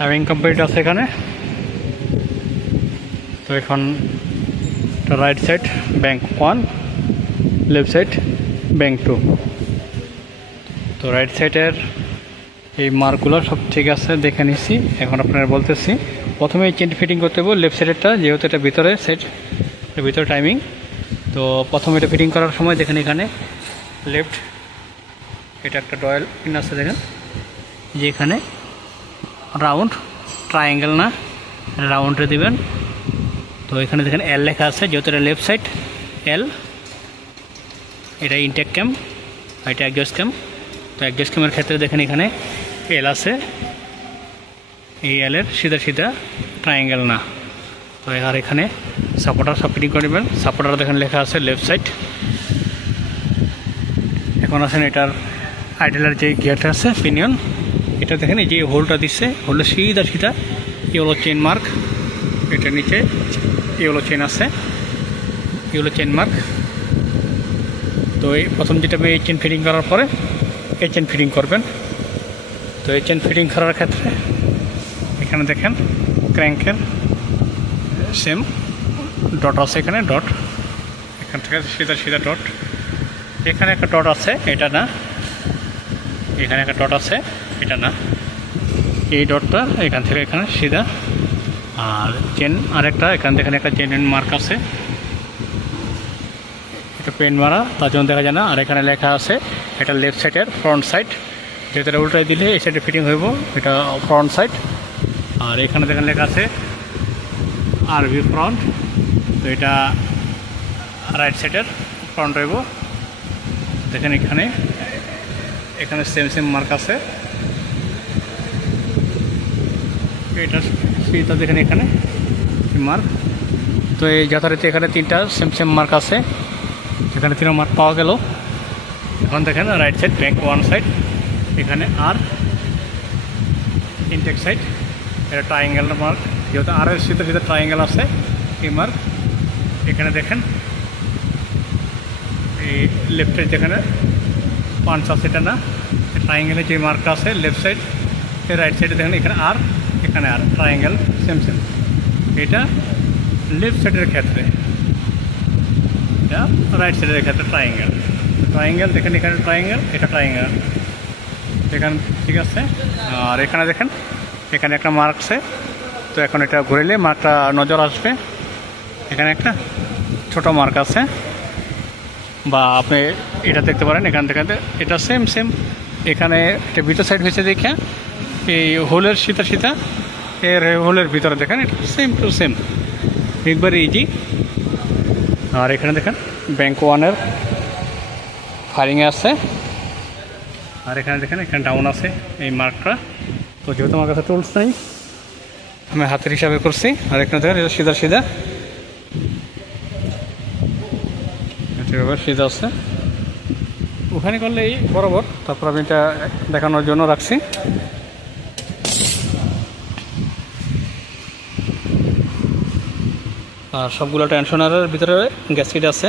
Timing complete আছে এখানে। তো এখন right side bank 1, left side bank 2। তো রাইট সাইডের এই মার্কগুলো সব ঠিক আছে দেখে নিচ্ছি। এখন আপনারা বলতেছি প্রথমে এই চেন ফিটিং করতে হবে লেফট সাইডেরটা, যেহেতু এটা ভিতরে সাইড, ভিতরে টাইমিং। তো প্রথমে এটা ফিটিং করার সময় দেখেন এখানে লেফট এটা একটা ডয়েল পিন আছে, দেখেন যে এখানে রাউন্ড, ট্রায়াঙ্গেল না, রাউন্ডে দেবেন। তো এখানে দেখেন এল লেখা আছে, যেহেতু এটা লেফট সাইড এল, এটা ইনটেক ক্যাম, এটা এক্সস্ট ক্যাম। তো এক্সস্ট ক্যামের ক্ষেত্রে দেখেন এখানে এল আছে, এই এলের সিধা সিধা ট্রায়াঙ্গেল না। তো আর এখানে সাপোর্টার সব ফিটিং করে নেবেন। সাপোর্টার দেখেন লেখা আছে লেফট সাইড। এখন আছেন এটার আইডেলের যে গিয়ারটা আছে পিনিয়ন, এটা দেখেন এই যে হোলটা দিচ্ছে, হোলটা সিধা সিধা ইয়েলো চেন মার্ক, এটার নিচে ইয়েলো চেন আছে, ইয়েলো চেন মার্ক। তো এই প্রথম যেটা এই চেন ফিটিং করার পরে এই চেন ফিটিং করবেন। তো এই চেন ফিটিং করার ক্ষেত্রে এখানে দেখেন ক্র্যাঙ্কের সেম ডট আছে, এখানে ডট, এখান থেকে সিধা সিধা ডট, এখানে একটা ডট আছে, এটা না, এখানে একটা ডট আছে, এটা না, এই ডটটা এখান থেকে এখানে সিধা। আর চেন আরেকটা এখান থেকে একটা চেন মার্ক আছে, এটা পেন মারা, তার জন্য দেখা যায় না। আর এখানে লেখা আছে এটা লেফট সাইডের ফ্রন্ট সাইড, যেহেতু এটা উল্টাই দিলে এই সাইডে ফিটিং হইব, এটা ফ্রন্ট সাইড। আর এখানে দেখেন লেখা আছে আরভি ফ্রন্ট, তো এটা রাইট সাইডের ফ্রন্ট হইব। দেখেন এখানে এখানে সেম সেম মার্ক আছে, এটা সেটা দেখেন এখানে মার্ক। তো এই যথারীতি এখানে তিনটা সেম সেম মার্ক আছে, এখানে 3 মার্ক পাওয়া গেল। এখন দেখেন রাইট সাইড ব্যাংক 1 সাইড, এখানে আর ইনটেক সাইড, এটা ট্রায়াঙ্গেল মার্ক, যেহেতু আর এর সিধা সিধা ট্রায়াঙ্গেল আছে এই মার্ক। এখানে দেখেন এই লেফটের যেখানে পাঞ্চ আছে, এটা না, ট্রায়াঙ্গেলের যে মার্কটা আছে লেফট সাইড, এই রাইট সাইডে দেখেন এখানে আর, এখানে আর, ট্রায়াঙ্গেল সেম সেম। এটা লেফট সাইডের ক্ষেত্রে, এটা রাইট সাইডের ক্ষেত্রে ট্রায়াঙ্গেল, ট্রায়াঙ্গেল দেখেন এখানে ট্রায়াঙ্গেল, এটা ট্রায়াঙ্গেল, এখানে ঠিক আছে। আর এখানে দেখেন এখানে একটা মার্ক আছে, তো এখন এটা ঘুরেলে মার্কটা নজর আসবে, এখানে একটা ছোট মার্ক আছে, বা আপনি এটা দেখতে পারেন এখান থেকে, এটা সেম সেম। এখানে এটা ভিতর সাইড হয়েছে দেখে এই হোলের সিধা সিধা এর হোলের ভিতরে দেখেন এটা সেম টু সেম, একবার ইজি। আর এখানে দেখেন ব্যাংক 1-এর ফায়ারিংয়ে আছে। আর এখানে দেখেন এখানে ডাউন আছে এই মার্কটা। তো যেহেতু আমার কাছে টুলস নেই, আমি হাতের হিসাবে করছি। আর এখানে দেখেন এটা সিধা সিধা, সিধা আছে, ওখানে করলে এই বরাবর। তারপর আমি এটা দেখানোর জন্য রাখছি। আর সবগুলো টেনশনারের ভিতরে গ্যাসকিট আছে।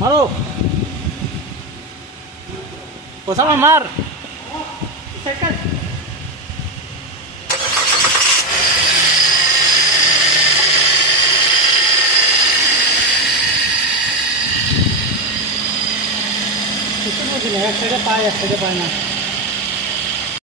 মারো Osama mar. Second. Itu mau dilihat, saya pakai na.